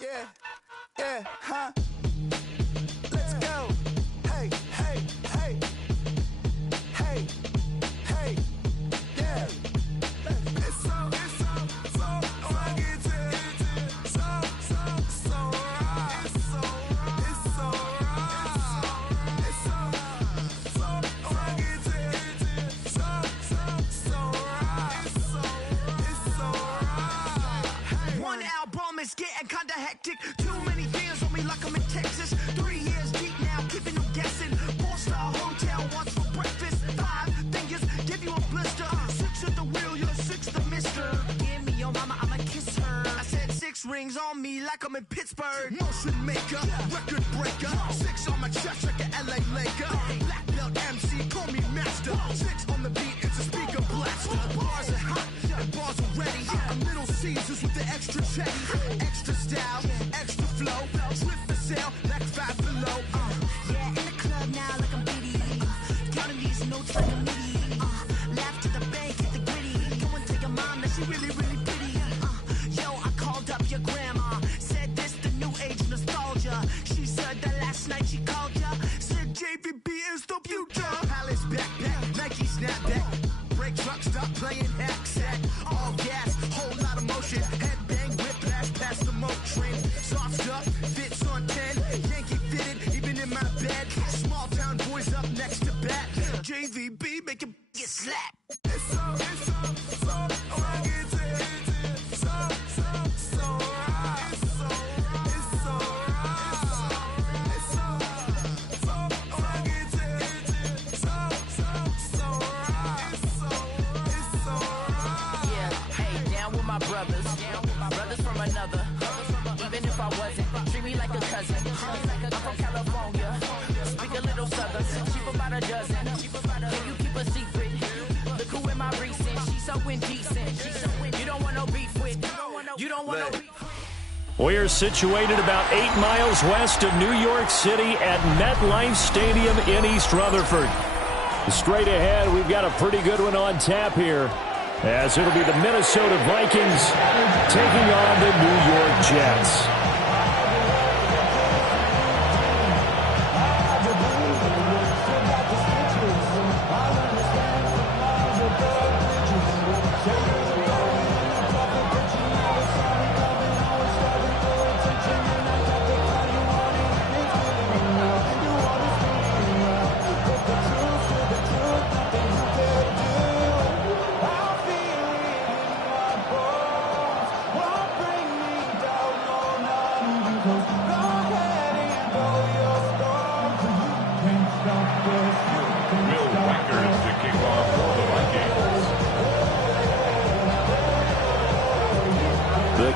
Yeah, yeah, huh? Let's go. Hey, hey, hey. Hey, hey, yeah. It's so rugged. So right. It's so rugged. So right. One album is getting kinda hectic. Too many fans on me like I'm in Texas. 3 years deep now, keeping them guessing. 4-star hotel once for breakfast. 5 fingers give you a blister. 6 at the wheel, you're 6 the mister. Give me your mama, I'ma kiss her. I said 6 rings on me like I'm in Pittsburgh. Motion maker, record breaker. 6 on my chest like an LA Laker. Black belt MC, call me master. 6 on the beat, it's a speaker blaster. Bars are hot and bars are ready. A Little Caesars with the extra chetty. Extra style, extra flow. Slip for sale, like 5 below. Yeah, in the club now like I'm Biddy. Counting these notes like a MIDI. Laugh to the bank, hit the gritty. Go and tell your mom that she really, really pretty. Yo, I called up your grandma. Said this the new age nostalgia. She said that last night she called ya. Said JVB is the future. Palace backpack, Nike snapback. Break truck, stop playing hack sack. All gas, whole lot of motion. Headbang, whiplash, past the moat train. Soft stuff, fits on 10. Yankee fitted, even in my bed. Small town boys up next to bat. JVB, make it get slapped. It's so rugged. So right. Brothers from another. Even if I wasn't, treat me like a cousin. I'm from California. Speak a little southern. Cheap about a dozen. Can you keep a secret? Look who in my recent. She's so indecent. You don't want no beef with. You don't want no beef with. We're situated about 8 miles west of New York City at MetLife Stadium in East Rutherford. Straight ahead, we've got a pretty good one on tap here, as it'll be the Minnesota Vikings taking on the New York Jets.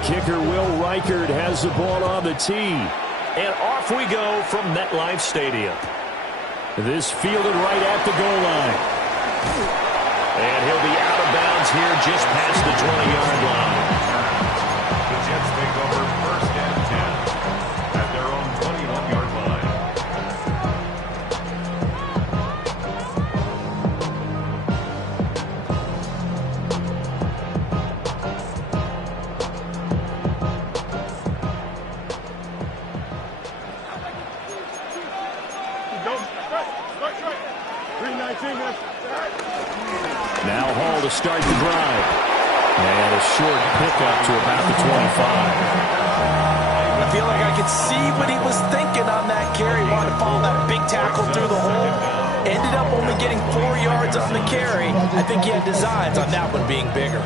Kicker Will Reichard has the ball on the tee. And off we go from MetLife Stadium. This fielded right at the goal line. And he'll be out of bounds here just past the 20-yard line. The Jets take over 1st and 10 at their own 21-yard line. Now Hall to start the drive. And a short pickup to about the 25. I feel like I could see what he was thinking on that carry. He wanted to follow that big tackle through the hole. Ended up only getting 4 yards on the carry. I think he had designs on that one being bigger.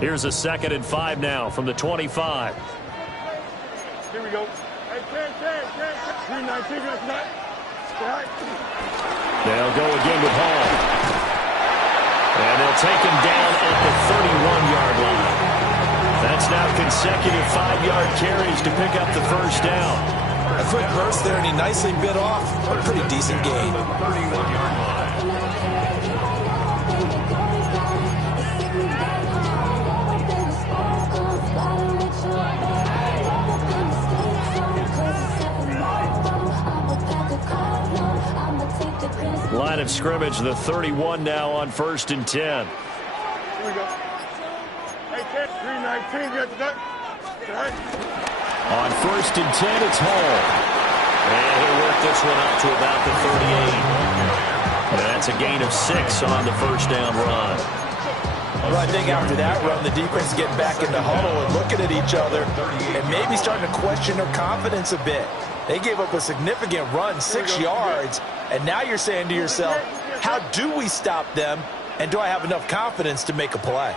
Here's a 2nd and 5 now from the 25. Here we go. Hey, 319, They'll go again with Hall. And they'll take him down at the 31-yard line. That's now consecutive 5-yard carries to pick up the first down. A quick burst there, and he nicely bit off a pretty decent gain. 31-yard line. Bottom of scrimmage, the 31 now on 1st and 10. Here we go. Hey, 319, get that. On 1st and 10, it's Hall. And he'll work this one up to about the 38. And that's a gain of 6 on the first down run. Well, I think after that run, the defense getting back in the huddle and looking at each other and maybe starting to question their confidence a bit. They gave up a significant run, 6 yards, and now you're saying to yourself, how do we stop them, and do I have enough confidence to make a play?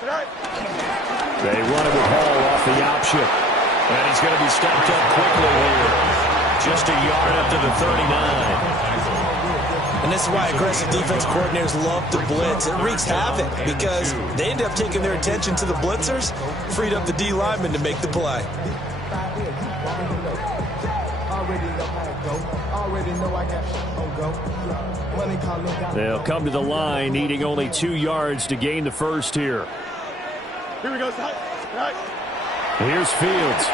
They run it with Hall off the option. And he's going to be stopped up quickly here. Just a yard up to the 39. And this is why aggressive defense coordinators love to blitz. It wreaks havoc because they end up taking their attention to the blitzers, freed up the D lineman to make the play. They'll come to the line, needing only 2 yards to gain the first here. Here we go. Here's Fields.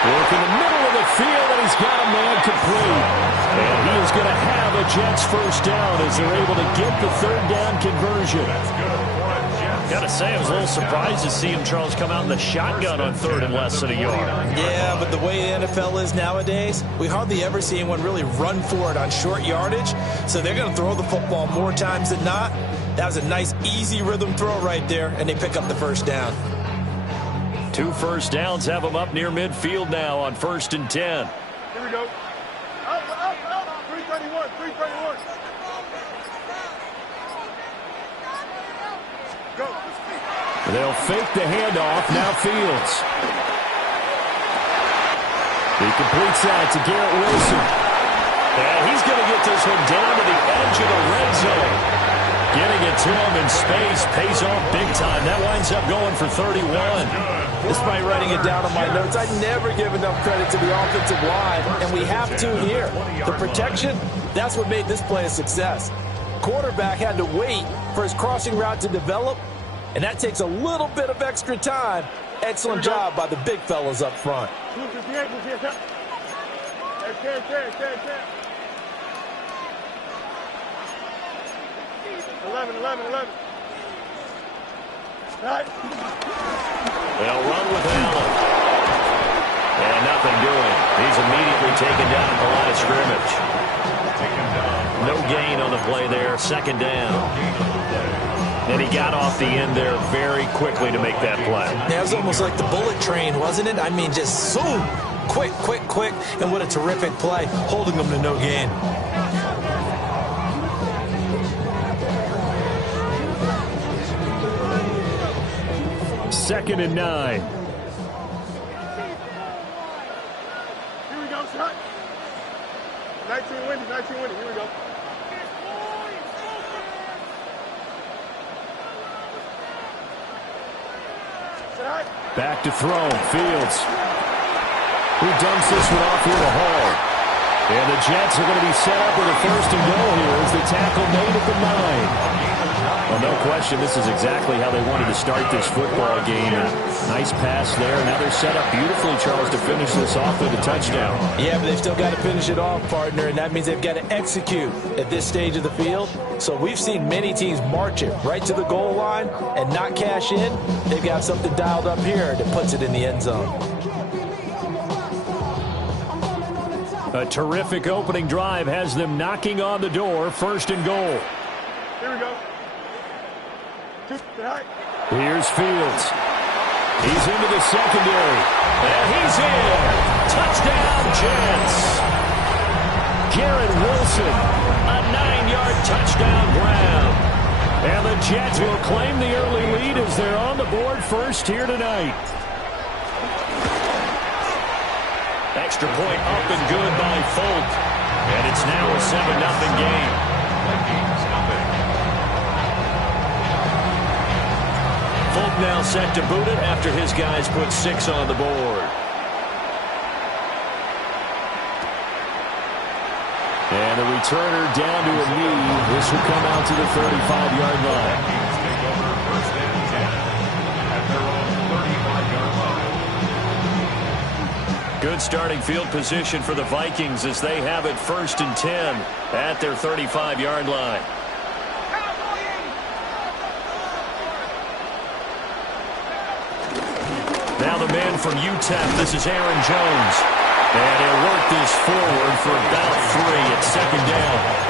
Work in the middle of the field, and he's got a man complete. And he is going to have a Jets first down as they're able to get the 3rd down conversion. Got to say, I was a little surprised to see him, Charles, come out in the shotgun on 3rd and less than a yard. Yeah, but the way the NFL is nowadays, we hardly ever see anyone really run for it on short yardage. So they're going to throw the football more times than not. That was a nice, easy rhythm throw right there, and they pick up the first down. 2 first downs have them up near midfield now on 1st and 10. Here we go. Up. 331. Go. They'll fake the handoff. Now Fields. He completes that to Garrett Wilson. And he's going to get this one down to the edge of the red zone. Getting it to him in space pays off big time. That winds up going for 31. Despite writing it down on my notes, I never give enough credit to the offensive line, and we have to here. The protection, that's what made this play a success. Quarterback had to wait for his crossing route to develop, and that takes a little bit of extra time. Excellent job by the big fellas up front. 11. Right. They'll run with Allen. And nothing doing. He's immediately taken down at the line of scrimmage. No gain on the play there. 2nd down. And he got off the end there very quickly to make that play. That was almost like the bullet train, wasn't it? I mean, just zoom. Quick. And what a terrific play, holding them to no gain. Second and 9. Here we go, shot. 19 winning. Here we go. Back to throw. Fields. Who dumps this one off here to Hall. And the Jets are going to be set up with a 1st and goal here as the tackle made at the 9. Well, no question, this is exactly how they wanted to start this football game. Nice pass there. Now they're set up beautifully, Charles, to finish this off with a touchdown. Yeah, but they've still got to finish it off, partner, and that means they've got to execute at this stage of the field. So we've seen many teams march it right to the goal line and not cash in. They've got something dialed up here that puts it in the end zone. A terrific opening drive has them knocking on the door. 1st and goal. Here we go. Here's Fields. He's into the secondary. And he's in. Touchdown, Jets. Garrett Wilson, a 9-yard touchdown grab. And the Jets will claim the early lead as they're on the board first here tonight. Extra point up and good by Folk. And it's now a 7-0 game. Folk now set to boot it after his guys put 6 on the board. And the returner down to a knee. This will come out to the 35-yard line. Good starting field position for the Vikings as they have it 1st and 10 at their 35-yard line. Now the man from UTEP, this is Aaron Jones. And he'll work this forward for about 3 at 2nd down.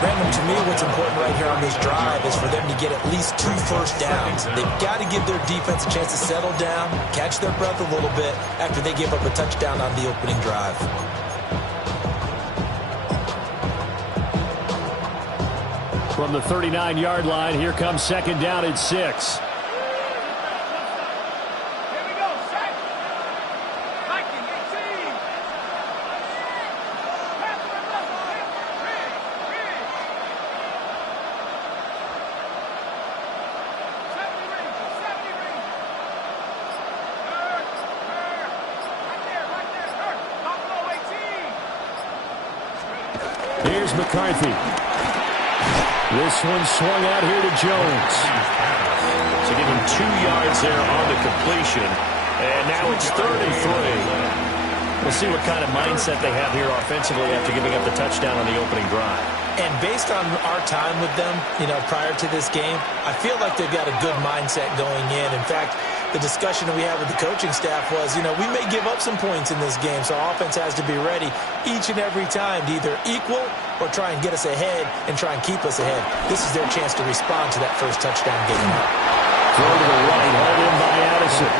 Brandon, to me, what's important right here on this drive is for them to get at least 2 first downs. They've got to give their defense a chance to settle down, catch their breath a little bit after they give up a touchdown on the opening drive. From the 39-yard line, here comes 2nd down at 6. Here's McCarthy. This one swung out here to Jones. So give him 2 yards there on the completion. And now it's 3rd and 3. We'll see what kind of mindset they have here offensively after giving up the touchdown on the opening drive. And based on our time with them, prior to this game, I feel like they've got a good mindset going in. In fact, the discussion that we had with the coaching staff was, we may give up some points in this game, so offense has to be ready each and every time to either equal or try and get us ahead and try and keep us ahead. This is their chance to respond to that first touchdown getting up. Throw to the right, hauled in by Addison.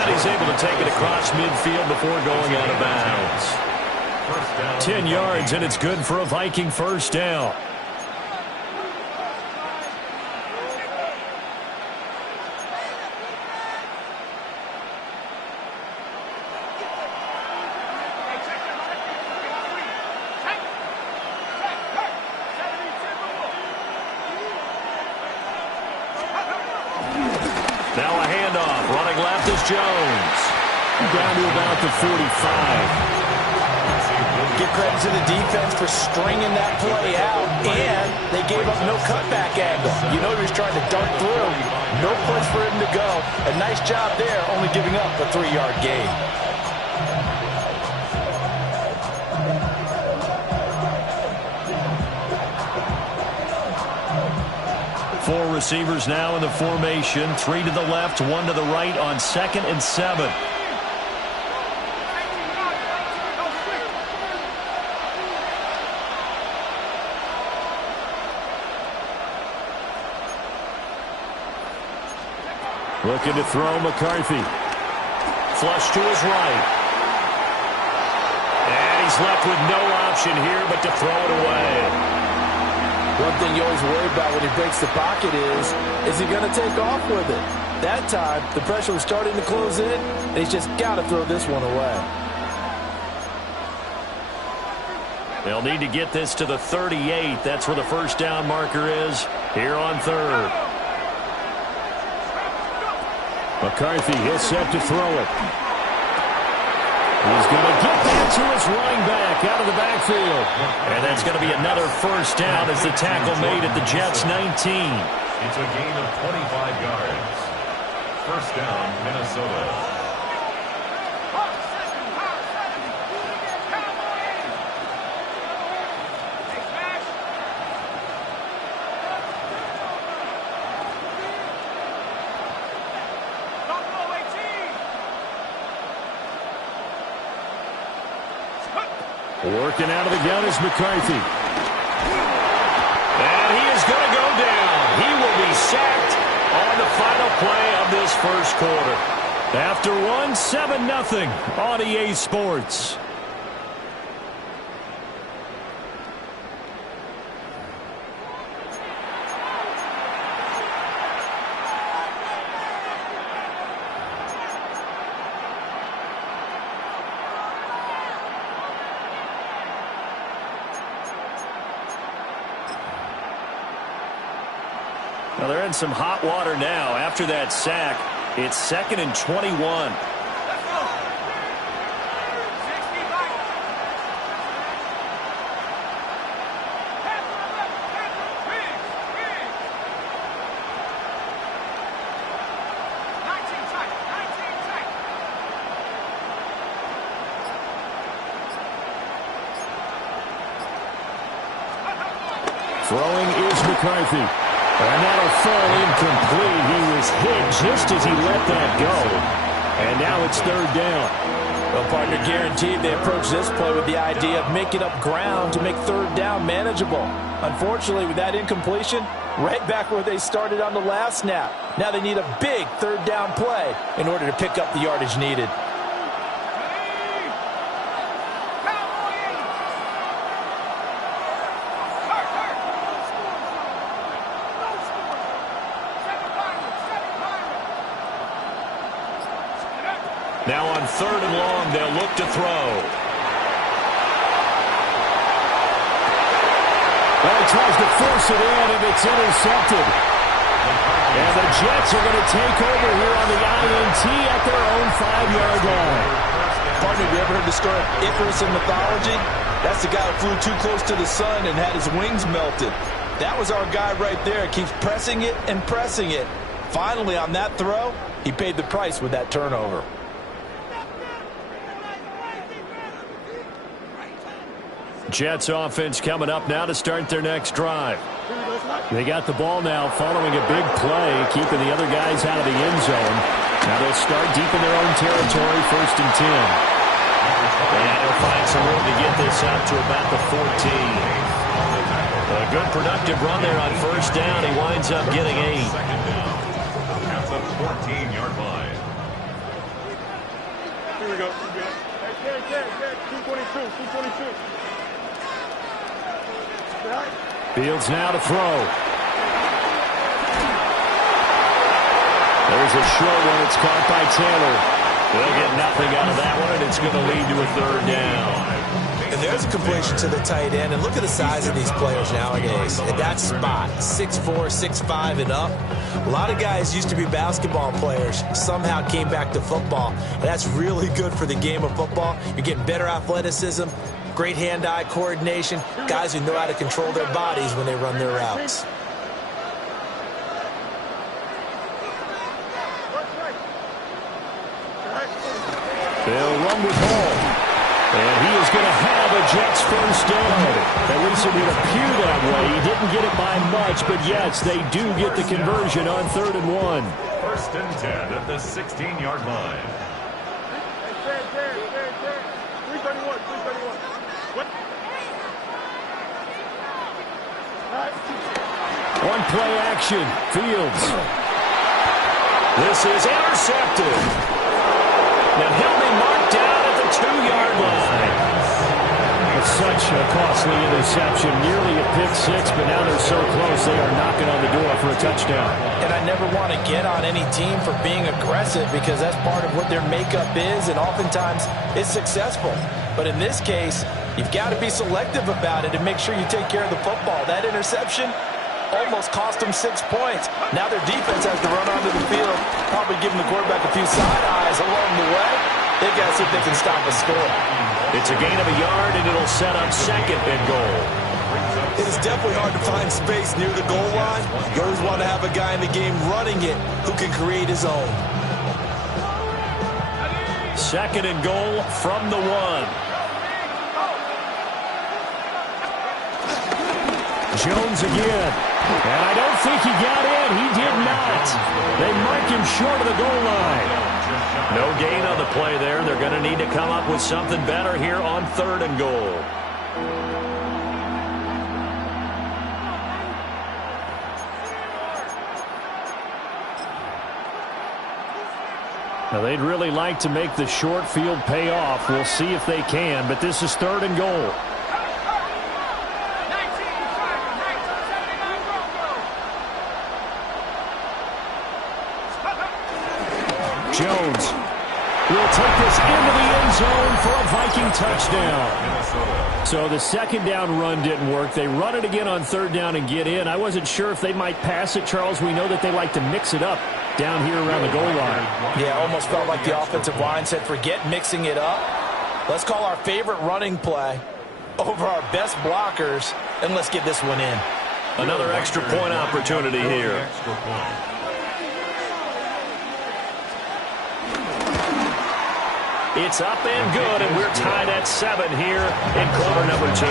And he's able to take it across midfield before going out of bounds. 10 yards, and it's good for a Viking first down. Now a handoff. Running left is Jones. Down to about the 45. Give credit to the defense for stringing that play out, and they gave up no cutback angle. He was trying to dart through. No place for him to go. A nice job there, only giving up a 3-yard gain. Four receivers now in the formation. 3 to the left, 1 to the right on 2nd and 7. Looking to throw McCarthy. Flush to his right. And he's left with no option here but to throw it away. One thing you always worry about when he breaks the pocket is he going to take off with it? That time, the pressure was starting to close in, and he's just got to throw this one away. They'll need to get this to the 38. That's where the first down marker is here on 3rd. McCarthy, he'll set to throw it. He's going to get that to his running back out of the backfield. And that's going to be another first down as the tackle made at the Jets' 19. It's a gain of 25 yards. First down, Minnesota. Working out of the gun is McCarthy. And he is going to go down. He will be sacked on the final play of this first quarter. After 7-0 on EA Sports. Well, they're in some hot water now. After that sack, it's 2nd and 21. Throwing is McCarthy. And that'll fall incomplete. He was hit just as he let that go. And now it's third down. Well, partner, guaranteed they approach this play with the idea of making up ground to make third down manageable. Unfortunately, with that incompletion, right back where they started on the last snap. Now they need a big third down play in order to pick up the yardage needed. Now on third and long, they'll look to throw. Well, he tries to force it in, and it's intercepted. And the Jets are going to take over here on the INT at their own 5-yard line. Partner, have you ever heard the story of Icarus in mythology? That's the guy who flew too close to the sun and had his wings melted. That was our guy right there. Keeps pressing it and pressing it. Finally, on that throw, he paid the price with that turnover. Jets offense coming up now to start their next drive. They got the ball now following a big play, keeping the other guys out of the end zone. Now they'll start deep in their own territory, 1st and 10. And he'll find some room to get this out to about the 14. A good productive run there on 1st down. He winds up getting 8. That's a 14-yard line. Here we go. Hey, 222. Fields now to throw. There's a short one. It's caught by Taylor. They'll get nothing out of that one, and it's going to lead to a third down. And there's a completion to the tight end. And look at the size of these players nowadays. At that spot, 6'4", 6'5", and up. A lot of guys used to be basketball players, somehow came back to football. And that's really good for the game of football. You're getting better athleticism, great hand-eye coordination, guys who know how to control their bodies when they run their routes. They'll run with Hall. And he is going to have a Jets first down. At least it would appear that way. He didn't get it by much, but yes, they do get the conversion on 3rd and 1. 1st and 10 at the 16-yard line. 331. What? One play action. Fields. This is intercepted. Now he'll be marked down at the 2-yard line. It's such a costly interception. Nearly a pick six, but now they're so close they are knocking on the door for a touchdown. And I never want to get on any team for being aggressive because that's part of what their makeup is, and oftentimes it's successful. But in this case, you've got to be selective about it and make sure you take care of the football. That interception almost cost them 6 points. Now their defense has to run onto the field, probably giving the quarterback a few side eyes along the way. They've got to see if they can stop a score. It's a gain of a yard, and it'll set up 2nd and goal. It is definitely hard to find space near the goal line. You always want to have a guy in the game running it who can create his own. 2nd and goal from the 1. Jones again. And I don't think he got in. He did not. They mark him short of the goal line. No gain on the play there. They're going to need to come up with something better here on 3rd and goal. Now, they'd really like to make the short field pay off. We'll see if they can, but this is 3rd and goal. Jones will take this into the end zone for a Viking touchdown. So the 2nd down run didn't work. They run it again on 3rd down and get in. I wasn't sure if they might pass it, Charles. We know that they like to mix it up down here around the goal line. Yeah, almost felt like the offensive line said, forget mixing it up. Let's call our favorite running play over our best blockers, and let's get this one in. Another extra point opportunity here. It's up and good, and we're tied at 7 here in quarter number 2.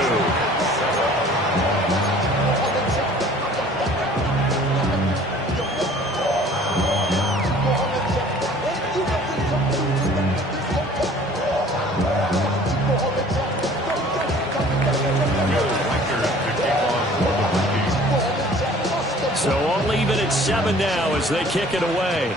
7 now as they kick it away.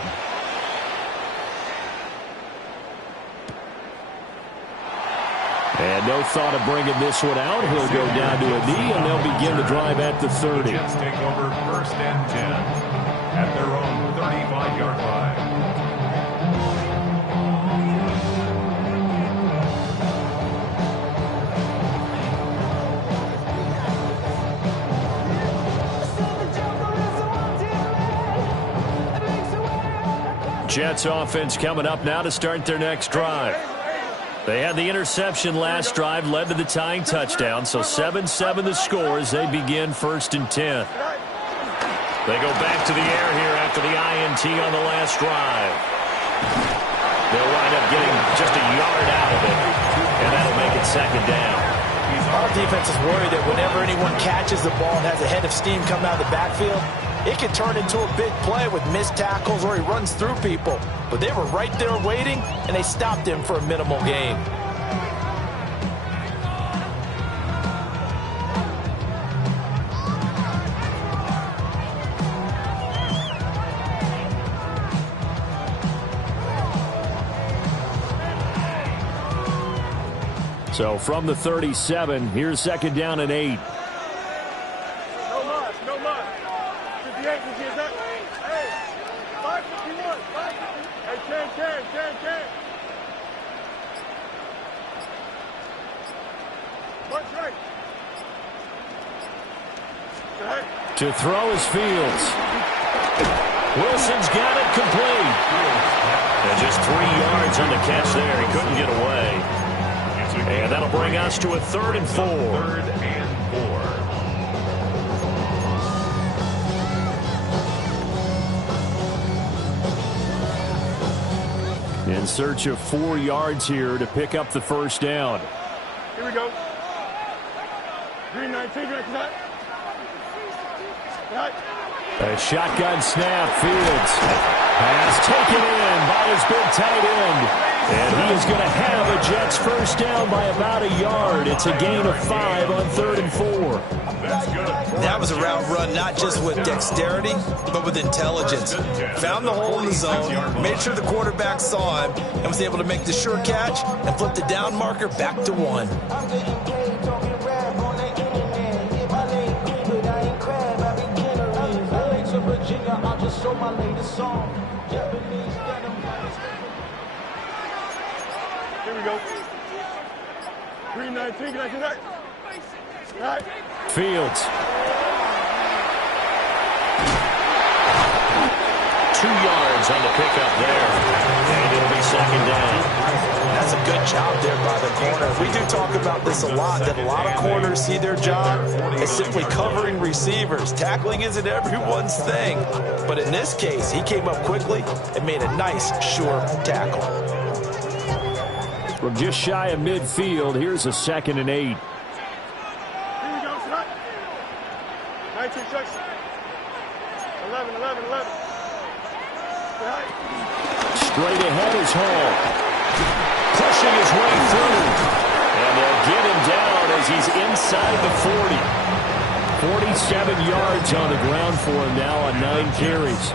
And no thought of bringing this one out. He'll go down to a knee, and they'll begin the drive at the 30. Jets take over 1st and 10 at their own 35-yard line. Jets offense coming up now to start their next drive. They had the interception last drive, led to the tying touchdown, so 7-7 the score as they begin 1st and 10. They go back to the air here after the INT on the last drive. They'll wind up getting just a yard out of it, and that'll make it 2nd down. Our defense is worried that whenever anyone catches the ball and has a head of steam coming out of the backfield, it can turn into a big play with missed tackles or he runs through people. But they were right there waiting, and they stopped him for a minimal gain. So from the 37, here's 2nd down and 8. No much, no much. 58, is that? Hey, 551, 551. Hey, 10. What's right? To throw is Fields. Wilson's got it complete. And just 3 yards on the catch there. He couldn't get away. And that'll bring us to a 3rd and 4. 3rd and 4. In search of 4 yards here to pick up the 1st down. Here we go. Green 19, A shotgun snap, Fields. Pass taken in by his big tight end. And he is going to have a Jets 1st down by about a yard. It's a gain of 5 on 3rd and 4. That's good. That was a route run not just with dexterity, but with intelligence. Found the hole in the zone, made sure the quarterback saw him, and was able to make the sure catch and flip the down marker back to 1. Here we go. Green 19, can I see that? Right. Fields. 2 yards on the pickup there. And it'll be 2nd down. That's a good job there by the corner. We do talk about this a lot, that a lot of corners see their job as simply covering receivers. Tackling isn't everyone's thing. But in this case, he came up quickly and made a nice, sure tackle. From just shy of midfield, here's a 2nd and 8. Here we go, tonight. 19 seconds. 11. Right. Straight ahead is Hall. Pushing his way through. And they'll get him down as he's inside the 40. 47 yards on the ground for him now on 9 carries.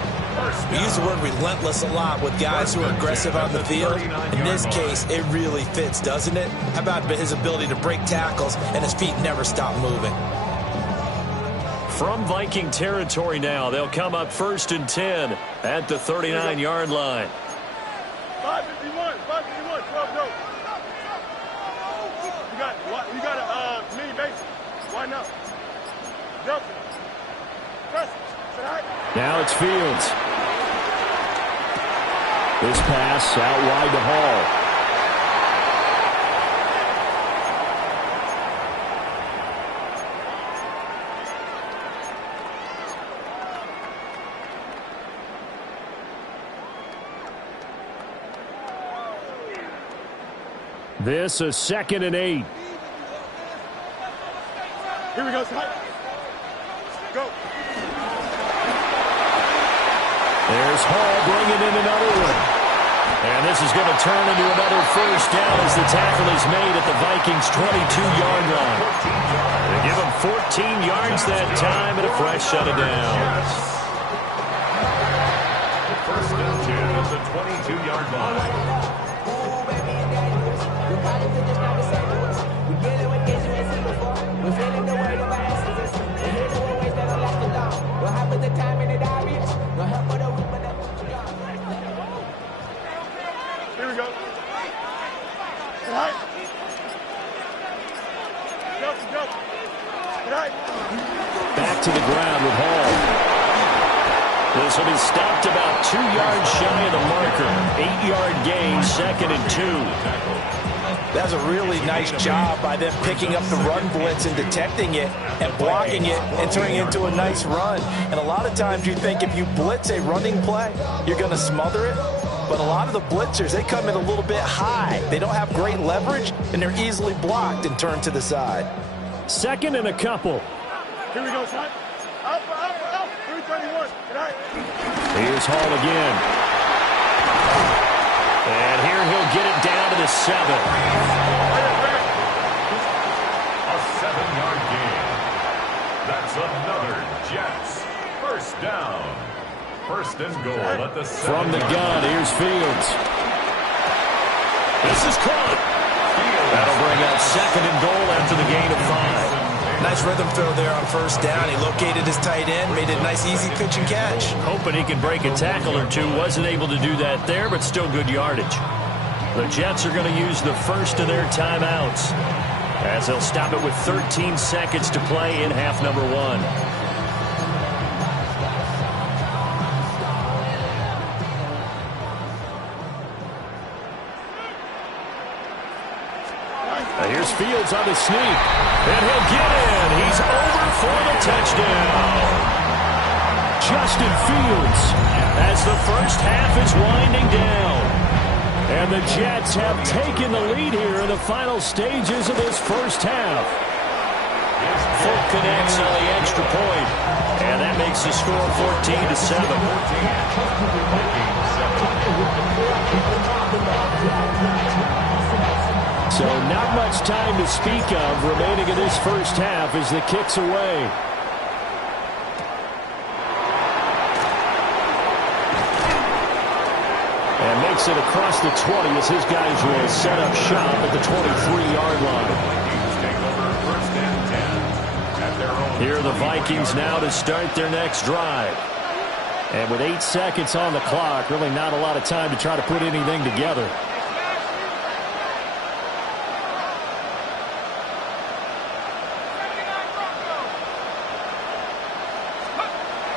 We use the word relentless a lot with guys who are aggressive on the field. In this case, it really fits, doesn't it? How about his ability to break tackles and his feet never stop moving? From Viking territory now, they'll come up 1st and 10 at the 39-yard line. 551, 12 go. You got a mini base. Why not? Jump it. Press it. Now it's Fields. This pass out wide to Hall. This is 2nd and 8. Here we go, Scott. Go. There's Hall bringing in another one. And this is going to turn into another 1st down as the tackle is made at the Vikings' 22-yard line. They give him 14 yards that time and a fresh set of downs. 22-yard line. Here we go. All right. Jump. All right. Back to the ground with Hall. This will be stopped about 2 yards shy of the marker. 8-yard gain, 2nd and 2. That's a really nice job by them picking up the run blitz and detecting it and blocking it and turning it into a nice run. And a lot of times you think if you blitz a running play, you're going to smother it. But a lot of the blitzers, they come in a little bit high. They don't have great leverage, and they're easily blocked and turned to the side. 2nd and a couple. Here we go, son. Up. 331. All right. Here's Hall again. And here he'll get it down to the 7. A 7-yard gain. That's another Jets first down. First and goal at the 7. From the gun, here's Fields. This is caught. That'll bring up 2nd and goal after the gain of 5. Nice rhythm throw there on first down. He located his tight end, made it a nice easy pitch and catch. Hoping he can break a tackle or two. Wasn't able to do that there, but still good yardage. The Jets are going to use the first of their timeouts as they'll stop it with 13 seconds to play in half number 1. Here's Fields on the sneak, and he'll get in. He's over for the touchdown. Justin Fields as the first half is winding down. And the Jets have taken the lead here in the final stages of this first half. Folk connects on the extra point, and that makes the score 14-7. So not much time to speak of remaining in this first half as the kick's away. And makes it across the 20 as his guys will set up shop at the 23-yard line. Here are the Vikings now to start their next drive. And with 8 seconds on the clock, really not a lot of time to try to put anything together.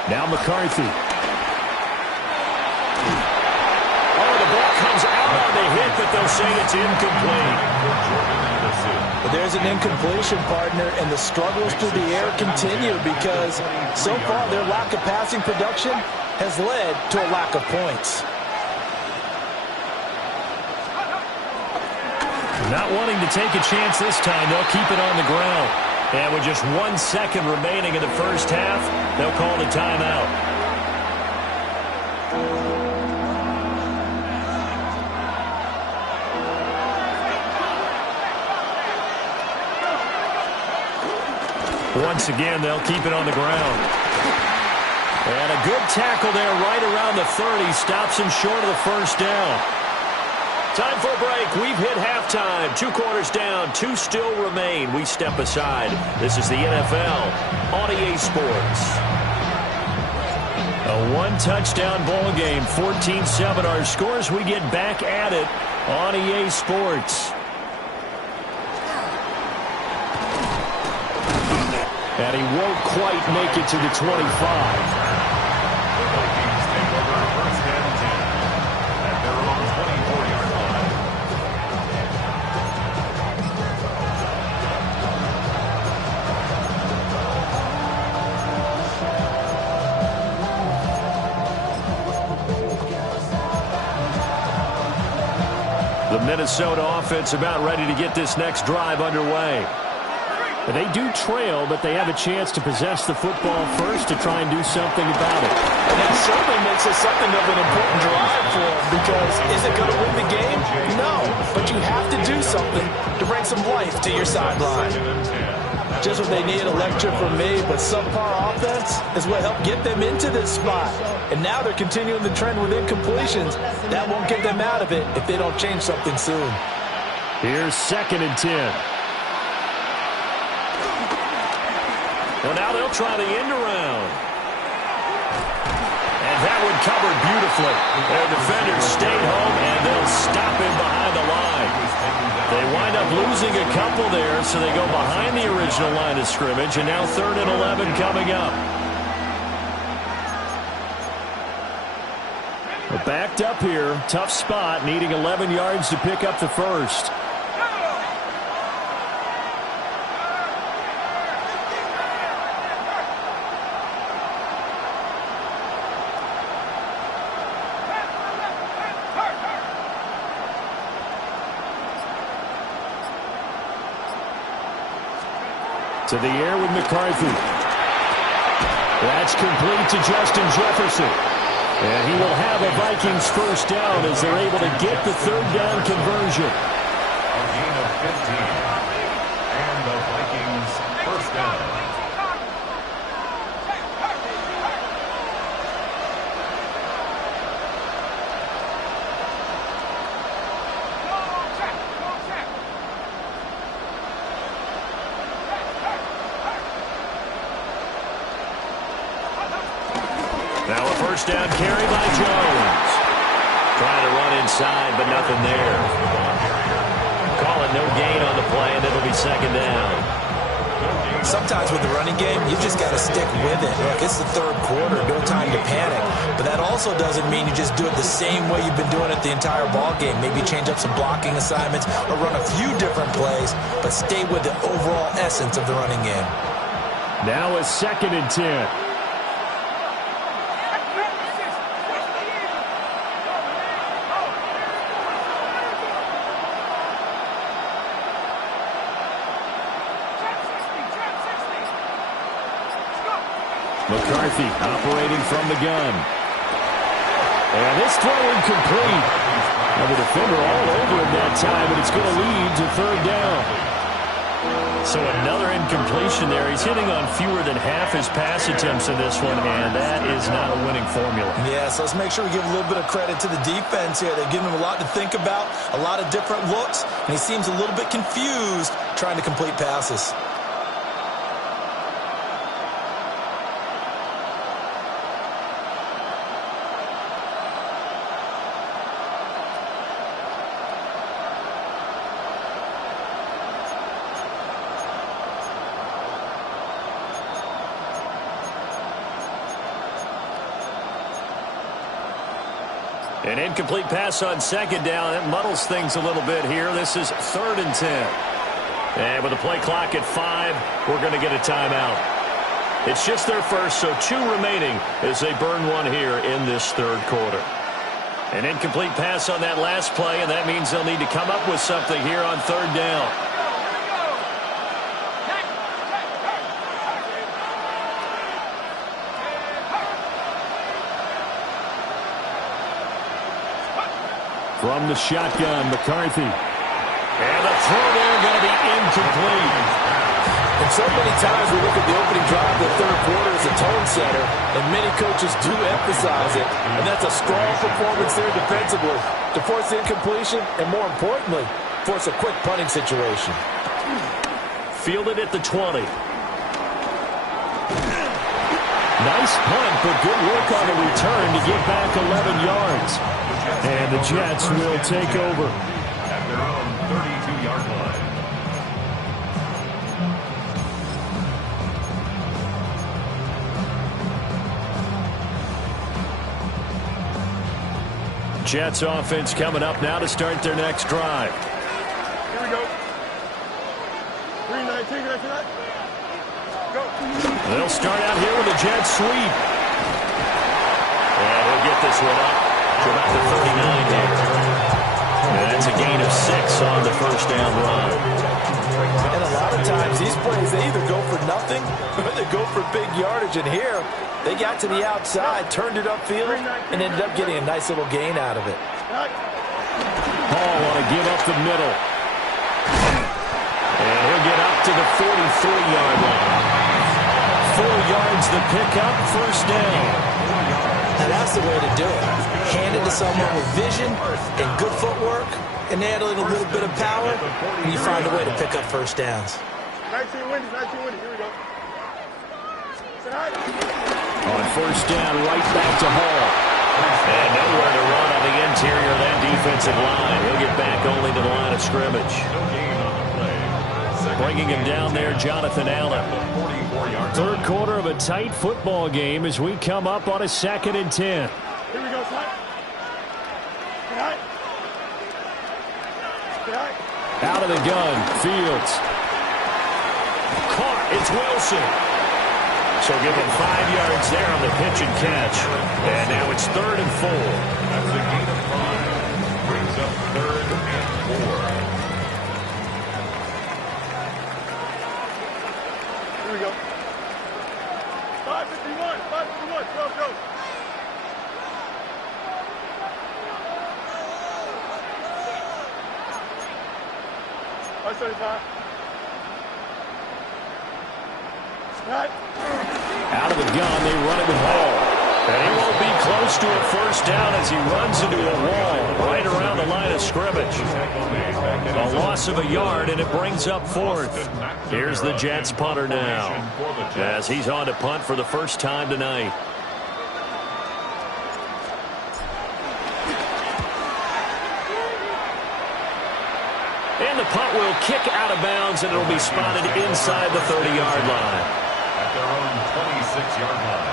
Now McCarthy. Oh, the ball comes out on the hit, but they'll say it's incomplete. But there's an incompletion, partner, and the struggles through the air continue because so far their lack of passing production has led to a lack of points. Not wanting to take a chance this time, they'll keep it on the ground. And with just 1 second remaining in the first half, they'll call the timeout. Once again, they'll keep it on the ground. And a good tackle there right around the 30. Stops him short of the first down. Time for a break. We've hit halftime. 2 quarters down. 2 still remain. We step aside. This is the NFL on EA Sports. A 1-touchdown ball game. 14-7 our scores. We get back at it on EA Sports. And he won't quite make it to the 25. The Minnesota offense about ready to get this next drive underway. They do trail, but they have a chance to possess the football first to try and do something about it. And that certainly makes it something of an important drive for them because is it going to win the game? No, but you have to do something to bring some life to your sideline. just what they need, a lecture from me, but subpar offense is what helped get them into this spot. And now they're continuing the trend with incompletions. That won't get them out of it if they don't change something soon. Here's 2nd and 10. Well, now they'll try the end around. And that one covered beautifully. Their defenders stayed home, and they'll stop him behind the line. They wind up losing a couple there, so they go behind the original line of scrimmage, and now 3rd and 11 coming up. But backed up here, tough spot, needing 11 yards to pick up the first. To the air with McCarthy. That's complete to Justin Jefferson. And he will have a Vikings first down as they're able to get the 3rd down conversion. A gain of 15. And the Vikings first down. Now a first down carry by Jones. Trying to run inside, but nothing there. Call it no gain on the play, and it'll be 2nd down. Sometimes with the running game, you just got to stick with it. Look, it's the 3rd quarter, no time to panic. But that also doesn't mean you just do it the same way you've been doing it the entire ball game. Maybe change up some blocking assignments or run a few different plays, but stay with the overall essence of the running game. Now a 2nd and 10. McCarthy operating from the gun. And this throw incomplete. Now the defender all over him that time, but it's going to lead to 3rd down. So another incompletion there. He's hitting on fewer than half his pass attempts in this one, and that is not a winning formula. Yeah, so let's make sure we give a little bit of credit to the defense here. They've given him a lot to think about, a lot of different looks, and he seems a little bit confused trying to complete passes. An incomplete pass on 2nd down. That muddles things a little bit here. This is 3rd and 10. And with the play clock at 5, we're going to get a timeout. It's just their first, so 2 remaining as they burn one here in this 3rd quarter. An incomplete pass on that last play, and that means they'll need to come up with something here on 3rd down. From the shotgun, McCarthy. And the throw there going to be incomplete. And so many times we look at the opening drive of the 3rd quarter as a tone setter, and many coaches do emphasize it. And that's a strong performance there defensively to force the incompletion and, more importantly, force a quick punting situation. Fielded at the 20. Nice punt, but good work on the return to get back 11 yards. And the Jets will take over. At their own 32-yard line. Jets offense coming up now to start their next drive. Here we go. 3-19, that's it. Go. They'll start out here with a jet sweep. And he'll get this one up to about the 39 there. And that's a gain of 6 on the first down run. And a lot of times these plays, they either go for nothing or they go for big yardage. And here, they got to the outside, turned it upfield, and ended up getting a nice little gain out of it. Hall want to give up the middle. And he'll get up to the 43-yard line. 4 yards the pickup, first down. Now that's the way to do it. Hand it to someone with vision and good footwork, and add a little bit of power, and you find a way to pick up first downs. 19 wins, here we go. On first down, right back to Hall. And nowhere to run on the interior of that defensive line. He'll get back only to the line of scrimmage. Bringing him down there, Jonathan Allen. Third quarter of a tight football game as we come up on a 2nd and 10. Here we go, son. Out of the gun, Fields. Caught, it's Wilson. So give him 5 yards there on the pitch and catch. And now it's 3rd and 4. That's a gain of 5. Brings up 3rd and 4. Here we go. 5:51, 12 goes. Out of the gun, they run it with Hall. And he won't be close to a first down as he runs into a wall right around the line of scrimmage. A loss of a yard, and it brings up 4th. Here's the Jets punter now, as he's on to punt for the first time tonight. And the punt will kick out of bounds, and it'll be spotted inside the 30-yard line. At their own 26-yard line.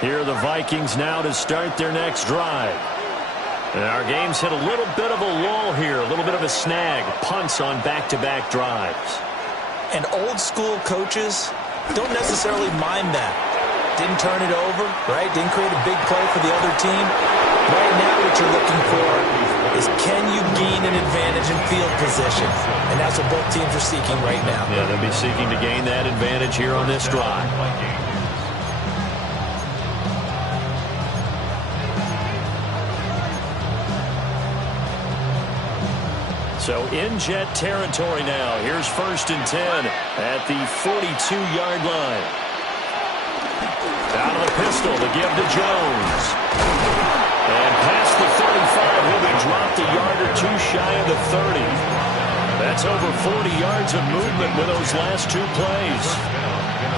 Here are the Vikings now to start their next drive. And our game's hit a little bit of a lull here, a little bit of a snag. Punts on back-to-back drives. And old-school coaches don't necessarily mind that. Didn't turn it over, right? Didn't create a big play for the other team. Right now what you're looking for is, can you gain an advantage in field position? And that's what both teams are seeking right now. Yeah, they'll be seeking to gain that advantage here on this drive. So in Jet territory now. Here's 1st and 10 at the 42-yard line. Out of the pistol to give to Jones. And past the 35, he'll be dropped a yard or two shy of the 30. That's over 40 yards of movement with those last 2 plays.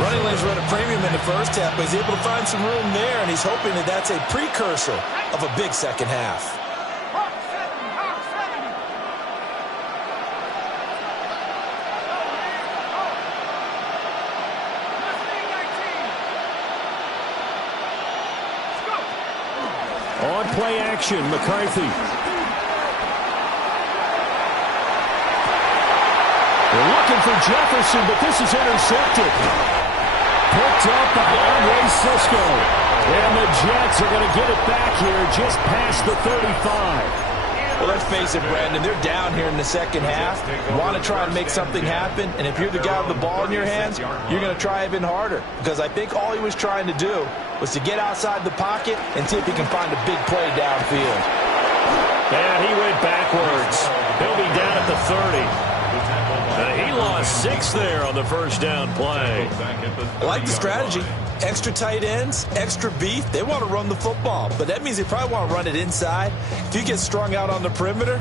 Running lanes were at a premium in the first half, but he's able to find some room there, and he's hoping that that's a precursor of a big second half. On play action, McCarthy. They're looking for Jefferson, but this is intercepted. Picked up by Andre Sisco. And the Jets are going to get it back here just past the 35. Well, let's face it, Brandon, they're down here in the second half. Want to try and make something happen, and if you're the guy with the ball in your hands, you're going to try even harder. Because I think all he was trying to do was to get outside the pocket and see if he can find a big play downfield. And he went backwards. He'll be down at the 30. He lost 6 there on the first down play. I like the strategy. Extra tight ends, extra beef. They want to run the football, but that means they probably want to run it inside. If you get strung out on the perimeter,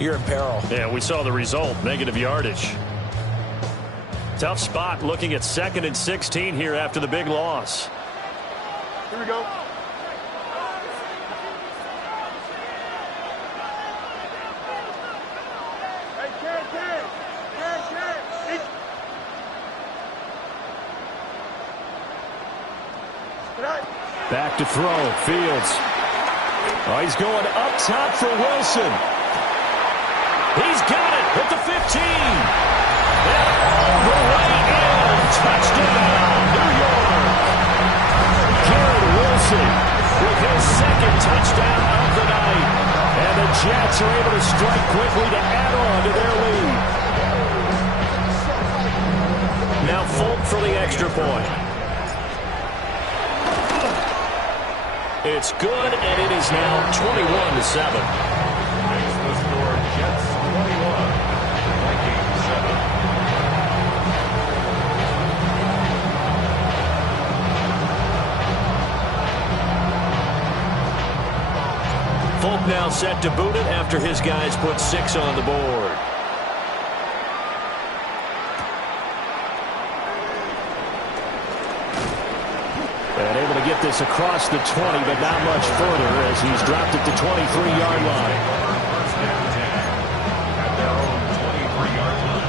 you're in peril. Yeah, we saw the result, negative yardage. Tough spot looking at 2nd and 16 here after the big loss. Here we go. Back to throw, Fields. Oh, he's going up top for Wilson. He's got it at the 15. And all the way in. Touchdown, New York. Garrett Wilson with his 2nd touchdown of the night. And the Jets are able to strike quickly to add on to their lead. Now Folk for the extra point. It's good, and it is now 21-7. Makes the score Jets 21, Vikings 7. Folk now set to boot it after his guys put 6 on the board. And able to get this across the 20, but not much further as he's dropped it to 23-yard line. First and 10 at their own 23-yard line.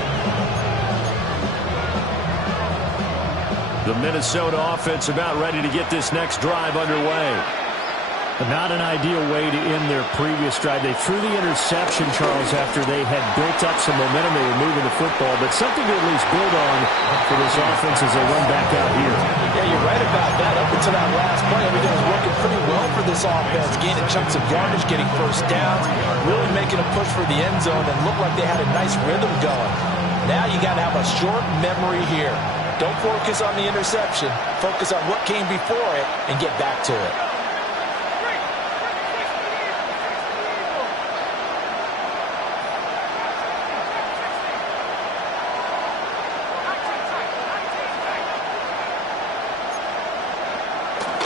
The Minnesota offense about ready to get this next drive underway. Not an ideal way to end their previous drive. They threw the interception, Charles, after they had built up some momentum. They were moving the football, but something to at least build on for this offense as they run back out here. Yeah, you're right about that. Up until that last play, everything was working pretty well for this offense, gaining chunks of yardage, getting first downs, really making a push for the end zone, and looked like they had a nice rhythm going. Now you got to have a short memory here. Don't focus on the interception. Focus on what came before it and get back to it.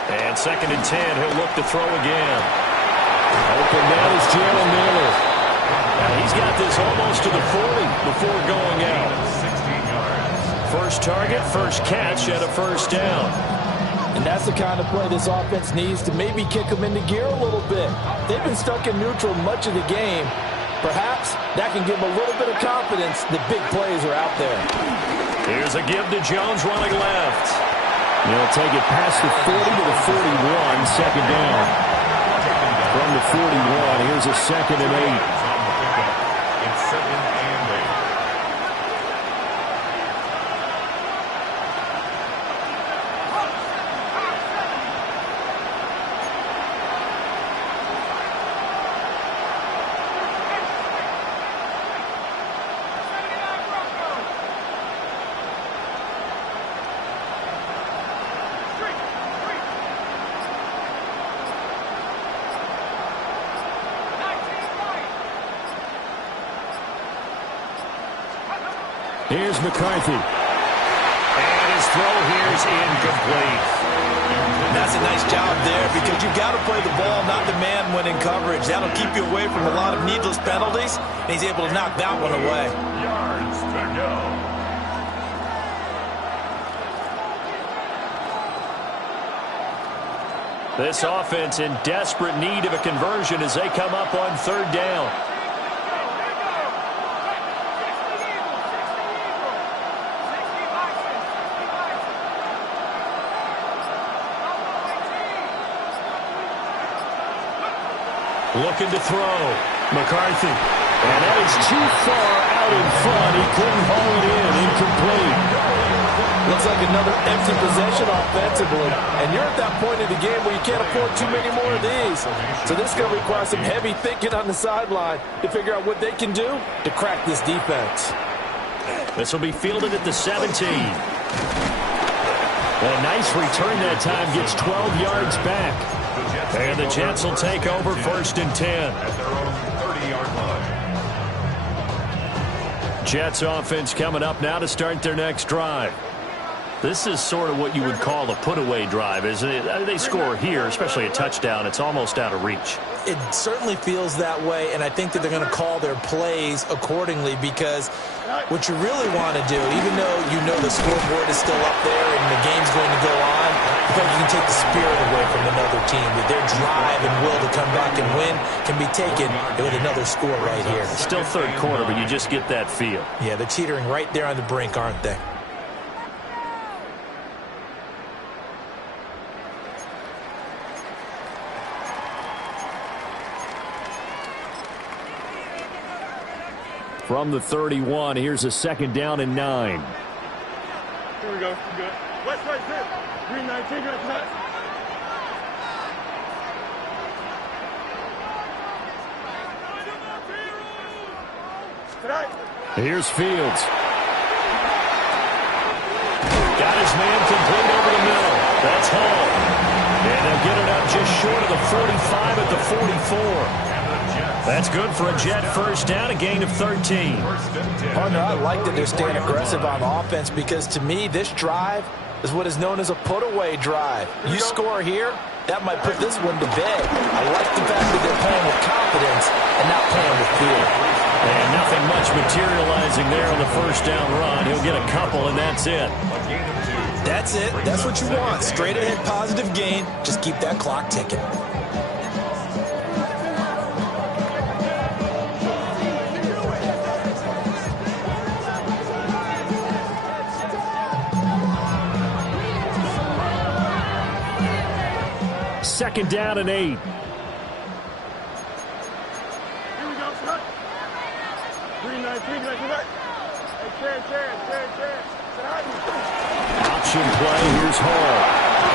And 2nd and 10, he'll look to throw again. Open down is Jalen Miller. Now he's got this almost to the 40 before going out. 16 yards. First target, first catch at a first down. And that's the kind of play this offense needs to maybe kick them into gear a little bit. They've been stuck in neutral much of the game. Perhaps that can give them a little bit of confidence that big plays are out there. Here's a give to Jones running left. They'll take it past the 40 to the 41, second down. From the 41, here's a 2nd and 8. It's 2nd and 8. Here's McCarthy. And his throw here is incomplete. That's a nice job there because you've got to play the ball, not the man when in coverage. That'll keep you away from a lot of needless penalties, and he's able to knock that one away. Yards to go. This offense in desperate need of a conversion as they come up on 3rd down. Looking to throw. McCarthy. And that is too far out in front. He couldn't haul it in. Incomplete. Looks like another empty possession offensively. And you're at that point in the game where you can't afford too many more of these. So this is going to require some heavy thinking on the sideline to figure out what they can do to crack this defense. This will be fielded at the 17. A nice return that time. Gets 12 yards back. And the Jets will take over 1st and 10. At their own 30-yard line. Jets offense coming up now to start their next drive. This is sort of what you would call a put-away drive, isn't it? They score here, especially a touchdown. It's almost out of reach. It certainly feels that way, and I think that they're going to call their plays accordingly because what you really want to do, even though you know the scoreboard is still up there and the game's going to go on, I think you can take the spirit away from another team. That their drive and will to come back and win can be taken with another score right here. It's still 3rd quarter, but you just get that feel. Yeah, they're teetering right there on the brink, aren't they? From the 31, here's a 2nd down and 9. Here we go. Good. West right there. Green 19 right there. Here's Fields. Got his man complete over the middle. That's Hall. And they'll get it up just short of the 45 at the 44. That's good for a Jet first down, a gain of 13. Partner, I like that they're staying aggressive on offense because, to me, this drive is what is known as a put-away drive. You score here, that might put this one to bed. I like the fact that they're playing with confidence and not playing with fear. And nothing much materializing there on the first down run. He'll get a couple, and that's it. That's it. That's what you want. Straight ahead positive gain. Just keep that clock ticking. Second down and 8. Here we go, son. 3-19, Option play, here's Hall.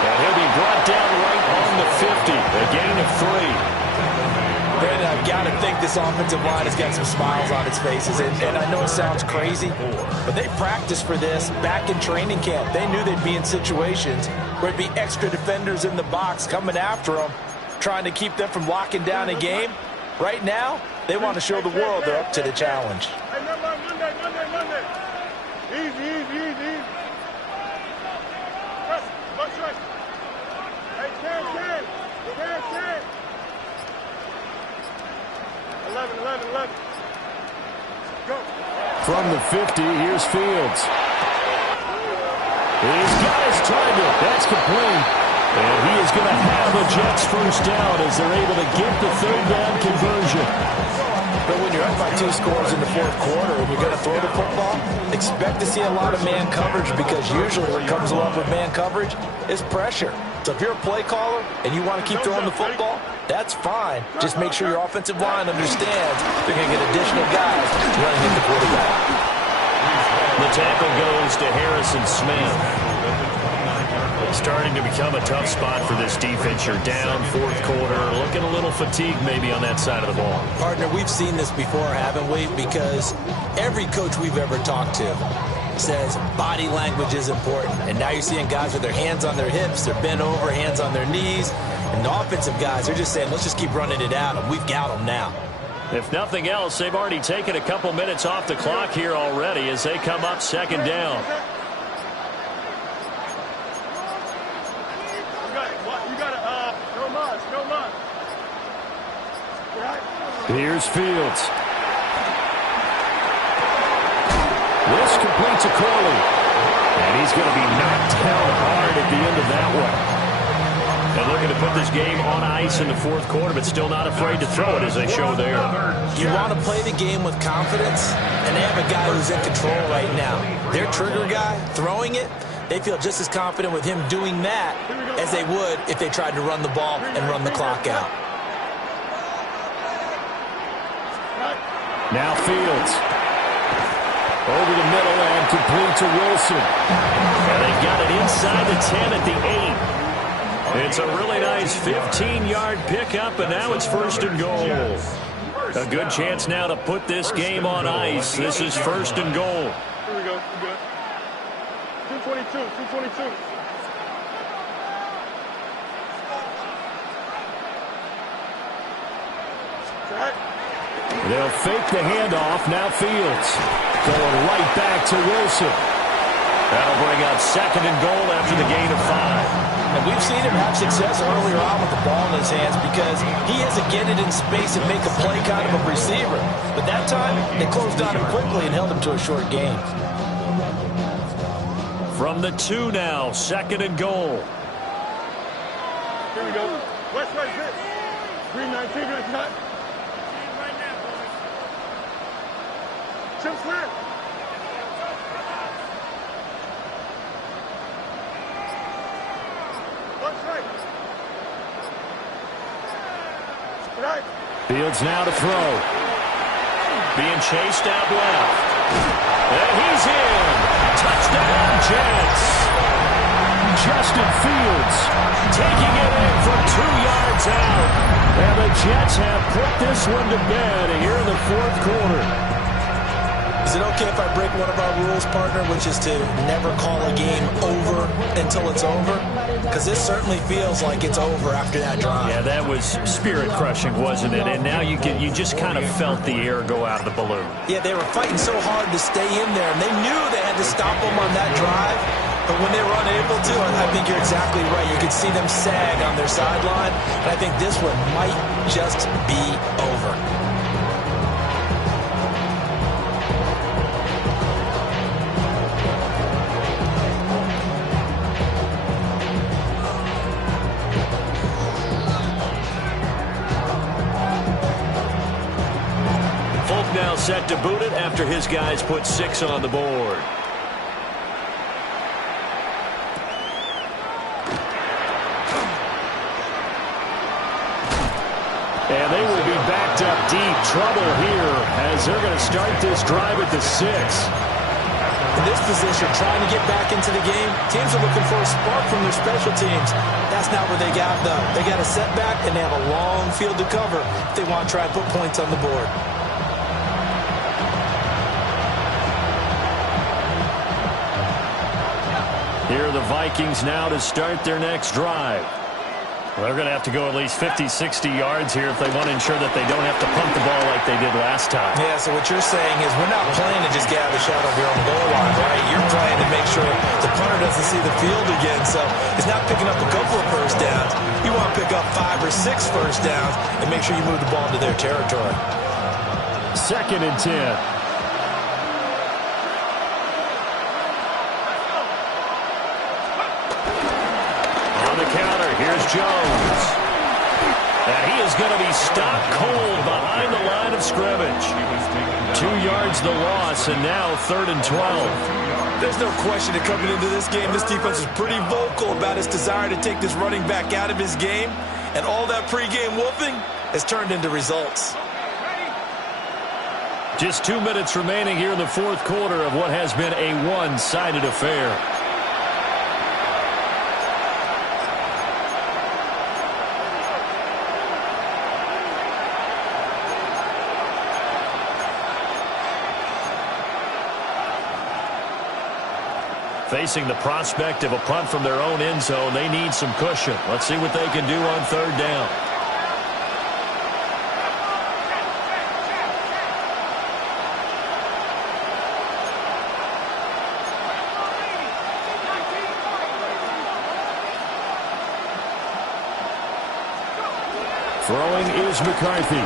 And he'll be brought down right on the 50. A gain of 3. Brandon, I've got to think this offensive line has got some smiles on its faces. And I know it sounds crazy, but they practiced for this back in training camp. They knew they'd be in situations where it'd be extra defenders in the box coming after them, trying to keep them from locking down a game. Right now, they want to show the world they're up to the challenge. Hey, Monday. Easy. Press right. Hey, 10. 11. Go. From the 50, here's Fields. He's got his target. That's complete. And he is going to have the Jets first down as they're able to get the third down conversion. But when you're up by 2 scores in the fourth quarter and you're going to throw the football, expect to see a lot of man coverage because usually what comes along with man coverage is pressure. So if you're a play caller and you want to keep throwing the football, that's fine. Just make sure your offensive line understands they're going to get additional guys running at the quarterback. The tackle goes to Harrison Smith. Starting to become a tough spot for this defense. You're down fourth quarter, looking a little fatigued maybe on that side of the ball. Partner, we've seen this before, haven't we? Because every coach we've ever talked to says body language is important. And now you're seeing guys with their hands on their hips, they're bent over, hands on their knees. And the offensive guys, they're just saying, let's just keep running it at them. We've got them now. If nothing else, they've already taken a couple minutes off the clock here already as they come up second down. Here's Fields. This completes a Corley. And he's going to be knocked down hard at the end of that one. And looking to put this game on ice in the fourth quarter, but still not afraid to throw it as they show there. You want to play the game with confidence, and they have a guy who's in control right now. Their trigger guy, throwing it, they feel just as confident with him doing that as they would if they tried to run the ball and run the clock out. Now Fields. Over the middle and complete to Wilson. And they've got it inside the 10 at the 8. It's a really nice 15-yard pickup, and now it's first and goal. A good chance now to put this game on ice. This is first and goal. Here we go. We're good. 222. They'll fake the handoff. Now Fields going right back to Wilson. That'll bring up second and goal after the gain of 5. And we've seen him have success earlier on with the ball in his hands because he has to get it in space and make a play kind of a receiver. But that time, they closed on him quickly and held him to a short gain. From the 2 now, second and goal. Here we go. West right hit. 319 right cut. Chip slant. West right. Right. Fields now to throw. Being chased out left. And he's in. Touchdown, Jets. Justin Fields taking it in from 2 yards out. And the Jets have put this one to bed here in the fourth quarter. Is it okay if I break one of our rules, partner, which is to never call a game over until it's over? Because this certainly feels like it's over after that drive. Yeah, that was spirit-crushing, wasn't it? And now you just kind of felt the air go out of the balloon. Yeah, they were fighting so hard to stay in there, and they knew they had to stop them on that drive. But when they were unable to, I think you're exactly right. You could see them sag on their sideline, and I think this one might just be over. Now set to boot it after his guys put 6 on the board. And they will be backed up deep. Trouble here as they're going to start this drive at the 6. In this position, trying to get back into the game, teams are looking for a spark from their special teams. That's not what they got, though. They got a setback, and they have a long field to cover if they want to try and put points on the board. Here are the Vikings now to start their next drive. Well, they're going to have to go at least 50, 60 yards here if they want to ensure that they don't have to pump the ball like they did last time. Yeah, so what you're saying is we're not playing to just get out of the shadow of your own goal line, right? You're playing to make sure the punter doesn't see the field again. So it's not picking up a couple of first downs. You want to pick up 5 or 6 first downs and make sure you move the ball into their territory. 2nd and 10. Here's Jones. And he is going to be stopped cold behind the line of scrimmage. 2 yards the loss, and now 3rd and 12. There's no question that coming into this game, this defense is pretty vocal about its desire to take this running back out of his game. And all that pregame wolfing has turned into results. Just 2 minutes remaining here in the 4th quarter of what has been a one-sided affair. Facing the prospect of a punt from their own end zone, they need some cushion. Let's see what they can do on 3rd down. Throwing is McCarthy.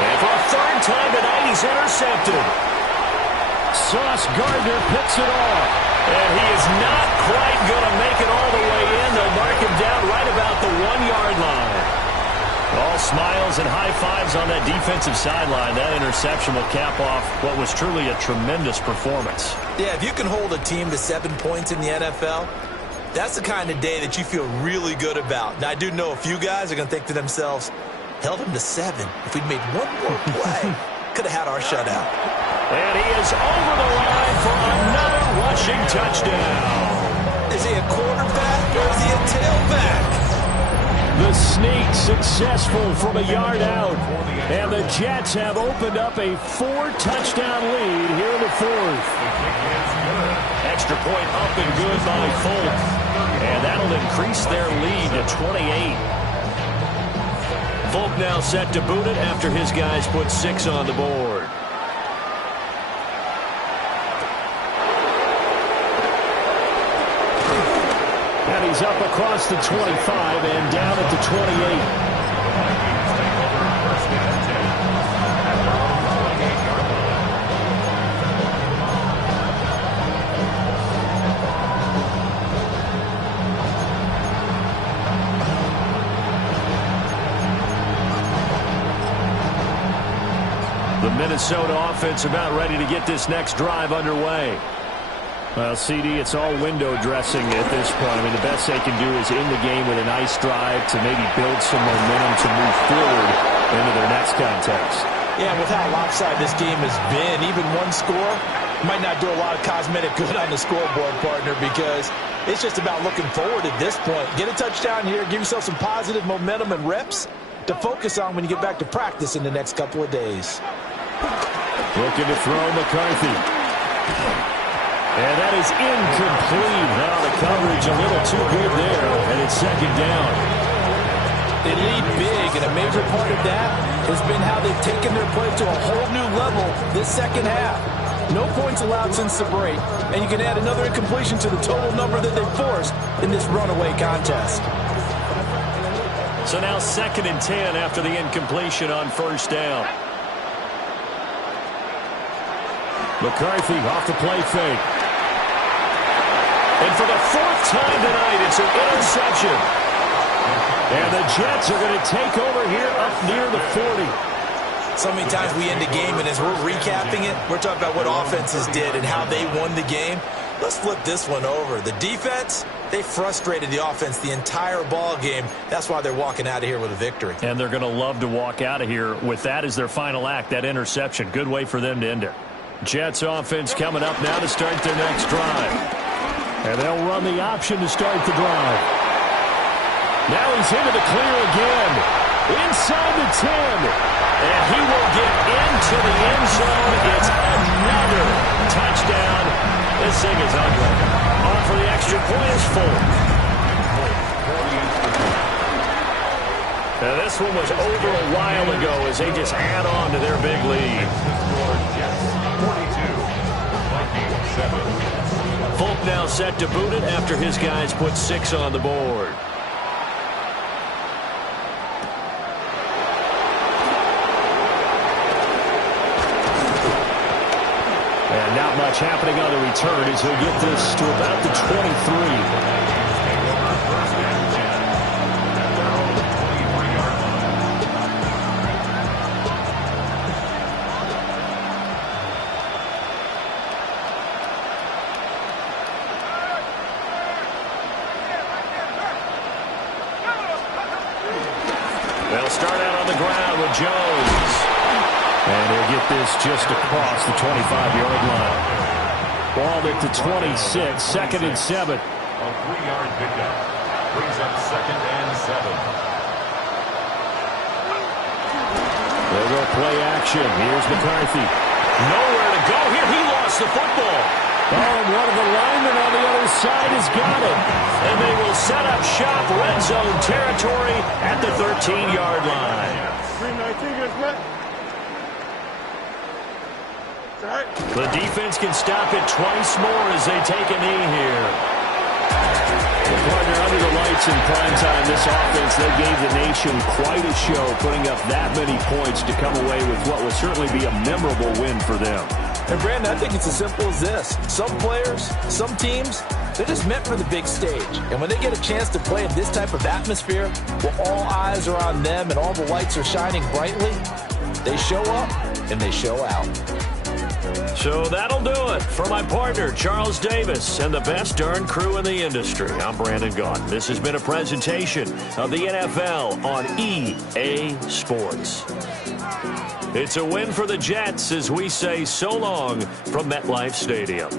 And for a 3rd time tonight, he's intercepted. Sauce Gardner picks it off. And he is not quite going to make it all the way in. They'll mark him down right about the 1-yard line. All smiles and high fives on that defensive sideline. That interception will cap off what was truly a tremendous performance. Yeah, if you can hold a team to 7 points in the NFL, that's the kind of day that you feel really good about. Now, I do know a few guys are going to think to themselves, held him to 7. If we'd made one more play, could have had our shutout. And he is over the line for another rushing touchdown. Is he a quarterback or is he a tailback? The sneak successful from a yard out. And the Jets have opened up a 4-touchdown lead here in the 4th. Extra point up and good by Folk. And that'll increase their lead to 28. Folk now set to boot it after his guys put 6 on the board. And he's up across the 25 and down at the 28. The Minnesota offense about ready to get this next drive underway. Well, CD, it's all window dressing at this point. I mean, the best they can do is in the game with a nice drive to maybe build some momentum to move forward into their next contest. Yeah, with how lopsided this game has been, even one score might not do a lot of cosmetic good on the scoreboard, partner, because it's just about looking forward at this point. Get a touchdown here, give yourself some positive momentum and reps to focus on when you get back to practice in the next couple of days. Looking to throw McCarthy. And that is incomplete. Now the coverage a little too good there, and it's second down. They lead big, and a major part of that has been how they've taken their play to a whole new level this second half. No points allowed since the break, and you can add another incompletion to the total number that they forced in this runaway contest. So now 2nd and 10 after the incompletion on first down. McCarthy off the play fake. And for the 4th time tonight, it's an interception. And the Jets are going to take over here up near the 40. So many times we end a game, and as we're recapping it, we're talking about what offenses did and how they won the game. Let's flip this one over. The defense, they frustrated the offense the entire ball game. That's why they're walking out of here with a victory. And they're going to love to walk out of here with that as their final act, that interception. Good way for them to end it. Jets offense coming up now to start their next drive. And they'll run the option to start the drive. Now he's into the clear again. Inside the 10. And he will get into the end zone. It's another touchdown. This thing is ugly. On for the extra point is full. Now this one was over a while ago as they just add on to their big lead. Folk now set to boot it after his guys put 6 on the board. And not much happening on the return as he'll get this to about the 23. They'll start out on the ground with Jones. And he'll get this just across the 25-yard line. Ball at the 26, 2nd and 7. A 3-yard pickup brings up 2nd and 7. They'll go play action. Here's McCarthy. Nowhere to go here. He lost the football. Oh, and one of the linemen on the other side has got it. And they will set up shop, red zone territory at the 13-yard line. 319 gets met. The defense can stop it twice more as they take a knee here. The partner under the lights in prime time, this offense, they gave the nation quite a show, putting up that many points to come away with what will certainly be a memorable win for them. And Brandon, I think it's as simple as this. Some players, some teams, they're just meant for the big stage. And when they get a chance to play in this type of atmosphere, where all eyes are on them and all the lights are shining brightly, they show up and they show out. So that'll do it for my partner, Charles Davis, and the best darn crew in the industry. I'm Brandon Gaudin. This has been a presentation of the NFL on EA Sports. It's a win for the Jets as we say so long from MetLife Stadium.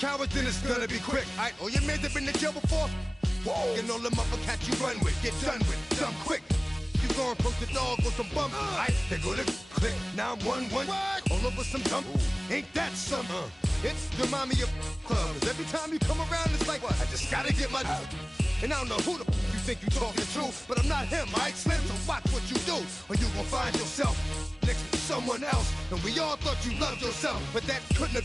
cowards, then it's gonna be quick. Alright, all your men that been to jail before? Whoa, and all them uppercats you run with, get done with, dumb quick. You going approach the dog with some bump, alright, they go to click, 911, all over some dump, ain't that something? It's remind me of club, 'cause every time you come around, it's like, I just gotta get my and I don't know who the you think you talking to, but I'm not him, alright, Slim, so watch what you do, or you gon' find yourself next to someone else, and we all thought you loved yourself, but that couldn't have